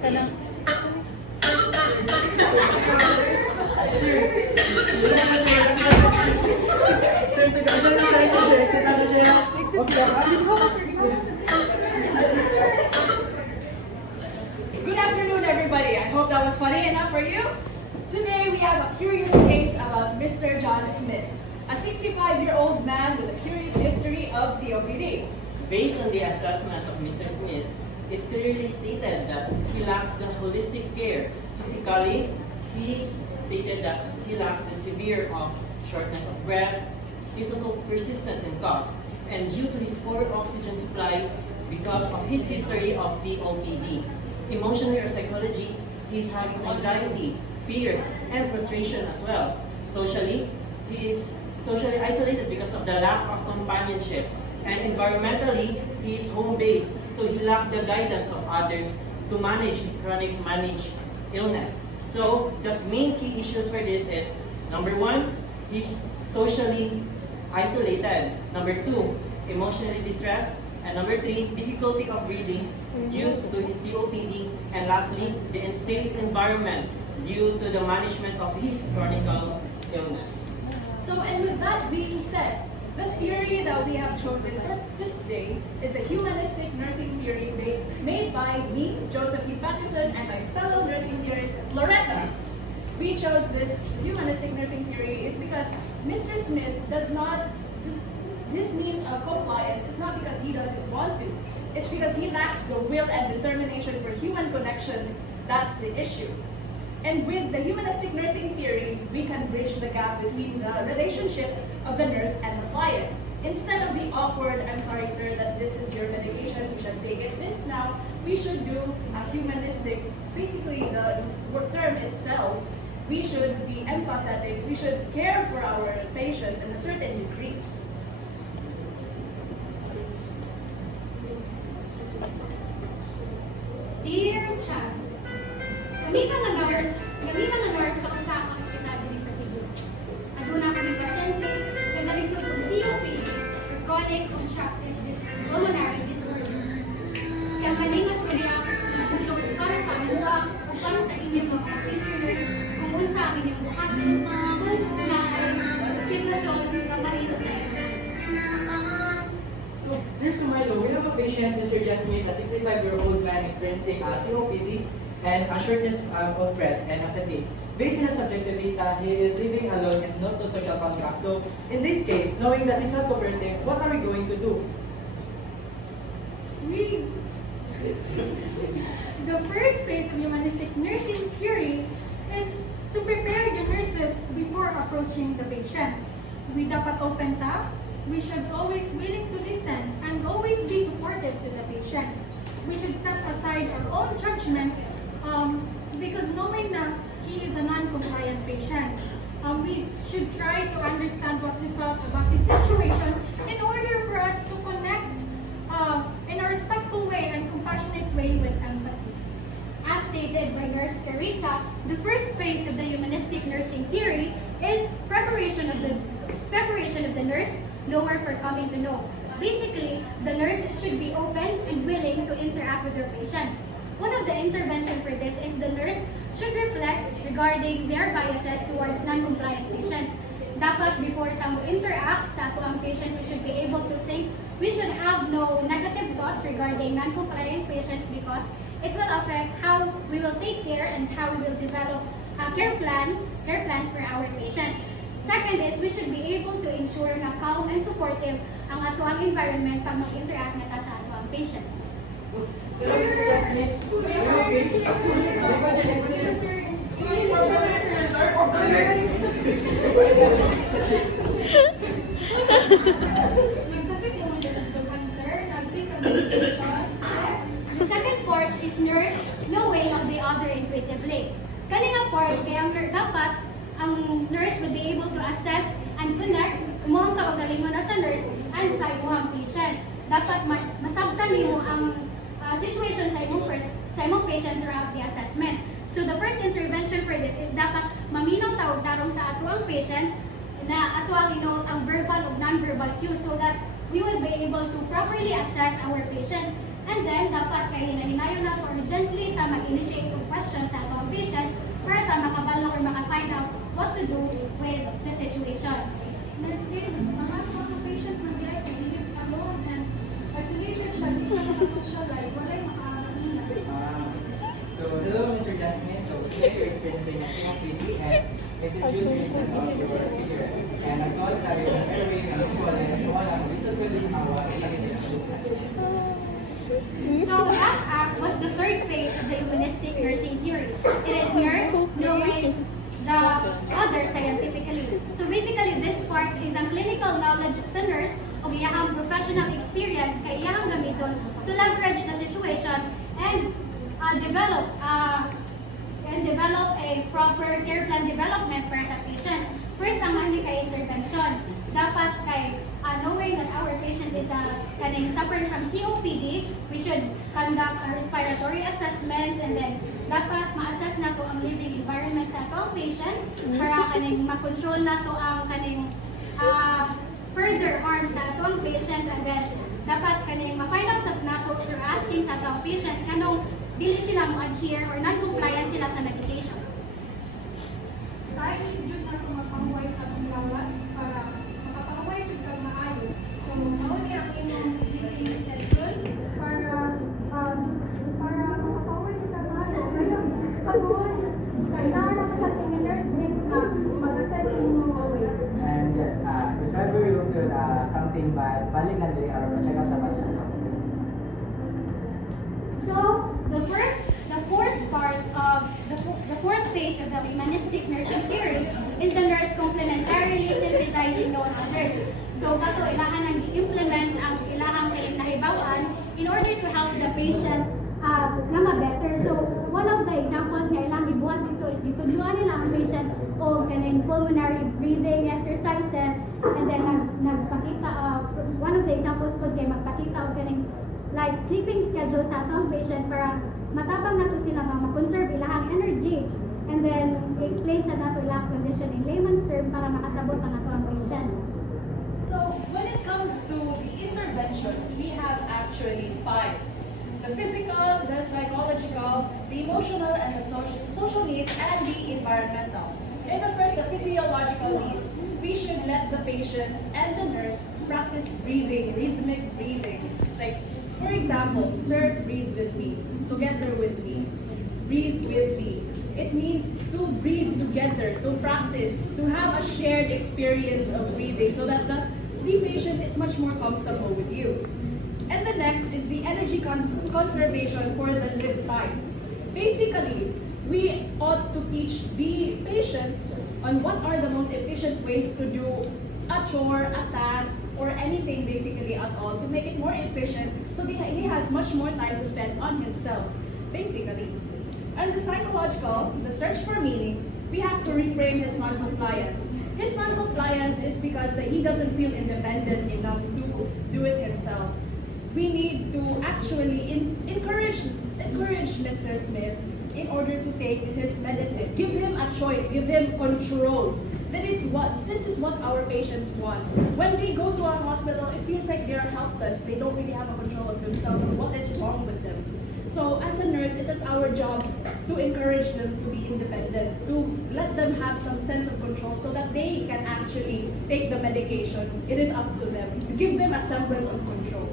Tanong. Good afternoon, everybody. I hope that was funny enough for you. Today we have a curious case about Mr. John Smith, a 65-year-old man with a curious history of COPD. Based on the assessment of Mr. Smith, it clearly stated that he lacks the holistic care. Physically, he stated that he lacks the severe of shortness of breath. He's also persistent in cough. And due to his poor oxygen supply because of his history of COPD. Emotionally or psychology, he's having anxiety, fear, and frustration as well. Socially, he is socially isolated because of the lack of companionship. And environmentally, he is home-based, so he lacked the guidance of others to manage his chronic managed illness. So the main key issues for this is, number one, he's socially isolated. Number two, emotionally distressed. And number three, difficulty of breathing due to his COPD. And lastly, the unsafe environment due to the management of his chronic illness. So, and with that being said, the theory that we have chosen for this day is the humanistic nursing theory made by me, Josephine Paterson, and my fellow nursing theorist, Loretta. We chose this humanistic nursing theory is because Mr. Smith does not, this means of compliance is not because he doesn't want to. It's because he lacks the will and determination for human connection. That's the issue. And with the humanistic nursing theory, we can bridge the gap between the relationship of the nurse and the client. Instead of the awkward, I'm sorry sir, that this is your medication, you should take it this now, we should do a humanistic, basically the term itself, we should be empathetic, we should care for our patient in a certain degree. Dear Chan, gamitan ng nurse sa usapang ospital diri sa Cebu. Aduna kami pasyente nga nalisod og COPD or chronic obstructive pulmonary disorder. Kaya malingas ko diya natulog para sa amuha o para sa inyong mga future nurse kung unsa ang inyong buhaton na sitwasyon nga marino sa inyo. So, here's Milo. We have a patient, Mr. Jasmine, a 65-year-old man experiencing COPD and a shortness of breath and fatigue. Based on the subjective data, he is living alone and not to social contact. So, in this case, knowing that he's not cooperating, what are we going to do? The first phase of humanistic nursing theory is to prepare the nurses before approaching the patient. We dapat open tap. We should always willing to listen and always be supportive to the patient. We should set aside our own judgment because knowing that he is a non-compliant patient, we should try to understand what he felt about his situation in order for us to connect in a respectful way and compassionate way with empathy. As stated by Nurse Carissa, the first phase of the humanistic nursing theory is preparation of the nurse, knower for coming to know. Basically, the nurse should be open and willing to interact with their patients. One of the intervention for this is the nurse should reflect regarding their biases towards non-compliant patients. Dapat before tayo interact sa ato ang patient, we should be able to think, we should have no negative thoughts regarding non-compliant patients because it will affect how we will take care and how we will develop a care plans for our patient. Second is, we should be able to ensure na calm and supportive ang ato ang environment pag mag-interact na ta sa ato ang patient. Hello, Mr. Jasmine. Are you The second part is nurse knowing of the other intuitively. Kaninga part kay ang dapat ang nurse would be able to assess and connect mo ang kaugalingon as a nurse and sa imong patient. Dapat masabtan nimo ang situation sa imong patient throughout the assessment. So the first intervention for this is dapat maminaw tawag tarong sa ato ang patient na ato ang inoot ang verbal o non-verbal cues so that we will be able to properly assess our patient. And then, dapat kay hinahinayon na for urgently ta mag-initiate ng questions sa atong patient para ta makabalo or maka-find out what to do with the situation. Nurse Gates, mga patient na life lives alone and isolated siya, di siya makasocialize, wala yung makakakita. So, hello, Mr. Jasmine. So, today you're experiencing a COPD and it is due to reason of your cigarette. And ang cause sa iyo, meron ang usual and walang reason ko din hawa sa sakit. So, ACT was the third phase of the humanistic nursing theory. It is nurse knowing the other scientifically. So basically, this part is ang clinical knowledge sa nurse o iyahang professional experience kay iyahang gamiton to leverage the situation and develop a proper care plan development para sa patient. First, ang mahali kay intervention. Dapat kay knowing that our patient is suffering from COPD, we should conduct a respiratory assessments and then dapat ma-assess na to ang living environment sa atong patient para kaning ma-control na to ang kaning further harm sa atong patient and then dapat kaning ma-find out sa nato through asking sa atong patient kanong dili sila mo-adhere or non-compliant sila sa medications. Tayo jud na kung magpahuway sa atong lawas para makapahuway jud kag maayo. So, mao ni ang inyong sleeping schedule para makapahuway jud kag maayo. Kaya pagbuon kailangan na sa ating nurse means na mag-assess inyo always. And yes, if ever you feel something bad, balik lang din or check up sa balik sa So, the fourth phase of the humanistic nursing theory is the nurse complementarily synthesizing known others. So, kato ilahan ang i-implement ang ilahang nahibawan in order to help the patient na ma-better. So, one of the examples nga ilang gibuhat dito is gitudluan nila ang patient o kaning pulmonary breathing exercises and then nagpakita one of the examples po kay magpakita og kaning like sleeping schedule sa atong patient para matabang nato sila nga ma-conserve ilahang energy and then explain sa nato ilahang condition in layman's term para makasabot ang atong patient. So when it comes to the interventions, we have actually 5. The physical, the psychological, the emotional, and the social needs, and the environmental. In the first, the physiological needs, we should let the patient and the nurse practice breathing, rhythmic breathing. Like, for example, sir, breathe with me, together with me, breathe with me. It means to breathe together, to practice, to have a shared experience of breathing so that the patient is much more comfortable with you. And the next is the energy conservation for the live time. Basically, we ought to teach the patient on what are the most efficient ways to do a chore, a task, or anything basically at all to make it more efficient so he has much more time to spend on himself, basically. And the psychological, the search for meaning, we have to reframe his non-compliance. His non-compliance is because that he doesn't feel independent enough to do it himself. We need to actually encourage Mr. Smith in order to take his medicine. Give him a choice, give him control. This is what our patients want. When they go to a hospital, it feels like they are helpless. They don't really have a control of themselves or what is wrong with them. So as a nurse, it is our job to encourage them to be independent, to let them have some sense of control so that they can actually take the medication. It is up to them. Give them a semblance of control.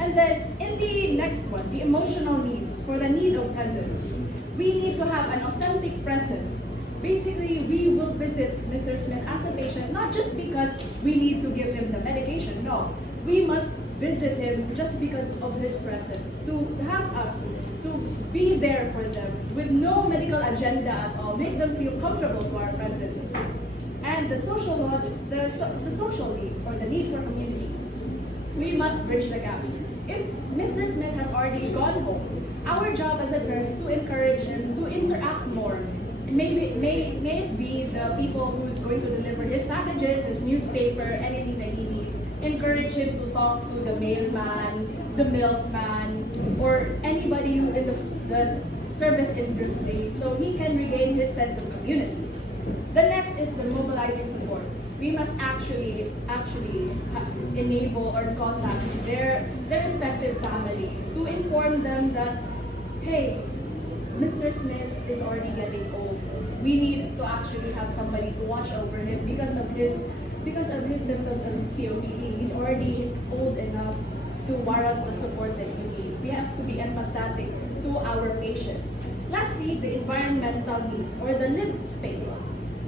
And then in the next one, the emotional needs for the need of presence. We need to have an authentic presence. Basically, we will visit Mr. Smith as a patient, not just because we need to give him the medication, no. We must visit him just because of his presence, to have us, to be there for them with no medical agenda at all, make them feel comfortable to our presence. And the social needs or the need for community, we must bridge the gap. If Mr. Smith has already gone home, our job as a nurse to encourage him to interact more. May it be the people who's going to deliver his packages, his newspaper, anything that he needs. Encourage him to talk to the mailman, the milkman, or anybody who in the service industry so he can regain his sense of community. The next is the mobilizing support. we must actually enable or contact their respective family to inform them that, hey, Mr. Smith is already getting old. We need to actually have somebody to watch over him because of his symptoms of COPD. He's already old enough to warrant the support that you need. We have to be empathetic to our patients. Lastly, the environmental needs or the lived space.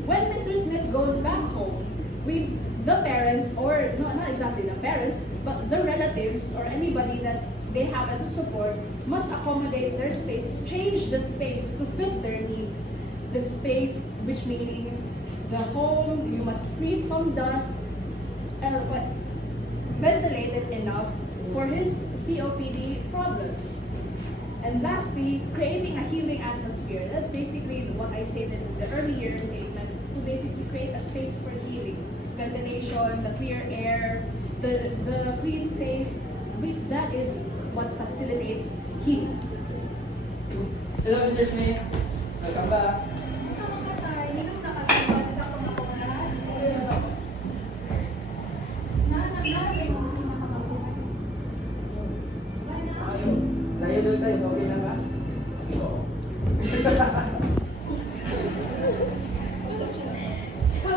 When Mr. Smith goes back home, the parents, or not exactly the parents, but the relatives or anybody that they have as a support must accommodate their space, change the space to fit their needs. The space, which meaning the home, you must free from dust, ventilated enough for his COPD problems. And lastly, creating a healing atmosphere. That's basically what I stated in the earlier statement, to basically create a space for healing. Ventilation, the clear air, the clean space, that is what facilitates healing. Hello, Mr. Smith. Welcome back. Saya doon tayo, okay na ba? So,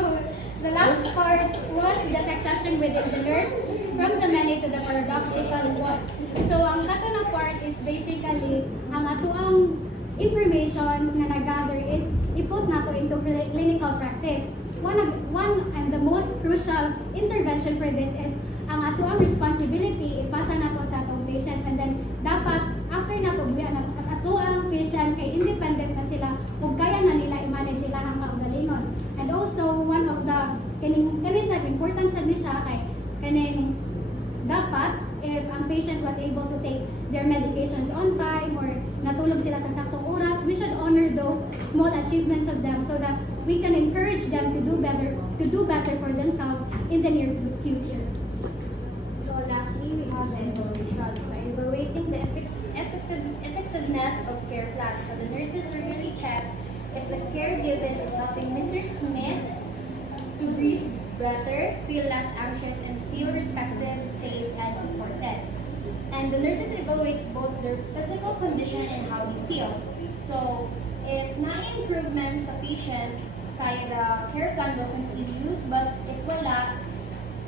the last part was the succession within the nurse, from the many to the paradoxical one. So, ang kato na part is basically, ang atuang informations na nag-gather is iput nato into clinical practice. One and the most crucial intervention for this is ang atuang responsibility ipasa nato sa atong patient, and then dapat after nato buya at atuang patient kay independent na sila ug kaya na nila i-manage ilahang kaugalingon. And also one of the kaning sa important sad ni siya kay kaning dapat if ang patient was able to take their medications on time or natulog sila sa saktong oras, we should honor those small achievements of them so that we can encourage them to do better for themselves in the near future. So lastly, we have the evaluation. So evaluating the effectiveness of care plans. So the nurses really checks if the care given is helping Mr. Smith to breathe better, feel less anxious, and feel respected, safe, and supported. And the nurses evaluates both their physical condition and how he feels. So if na-improvement sa patient, kaya the care plan will continue, but if wala,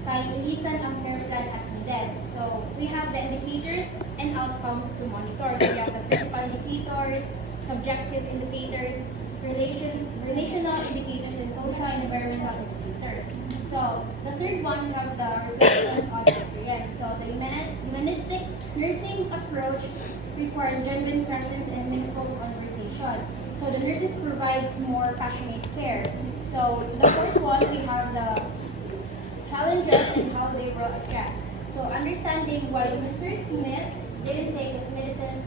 kaya ilisan ang care plan as needed. So we have the indicators and outcomes to monitor. So we have the physical indicators, subjective indicators, relational indicators, and social and environmental indicators. So the third one, we have the reflection on experience. So the humanistic nursing approach requires genuine presence and meaningful conversation. So the nurses provides more passionate care. So the fourth one, we have the challenges and how they were addressed. So understanding why Mr. Smith didn't take his medicine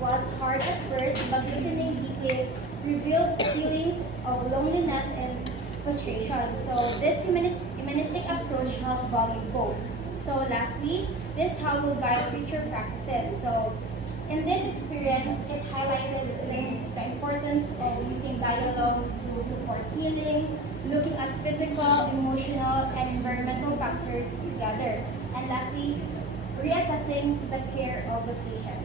was hard at first, but listening deeply revealed feelings of loneliness and frustration. So this humanistic approach helped value both. So lastly, this how will guide future practices. So in this experience, it highlighted the importance of using dialogue to support healing, looking at physical, emotional, and environmental factors together. And lastly, reassessing the care of the patient.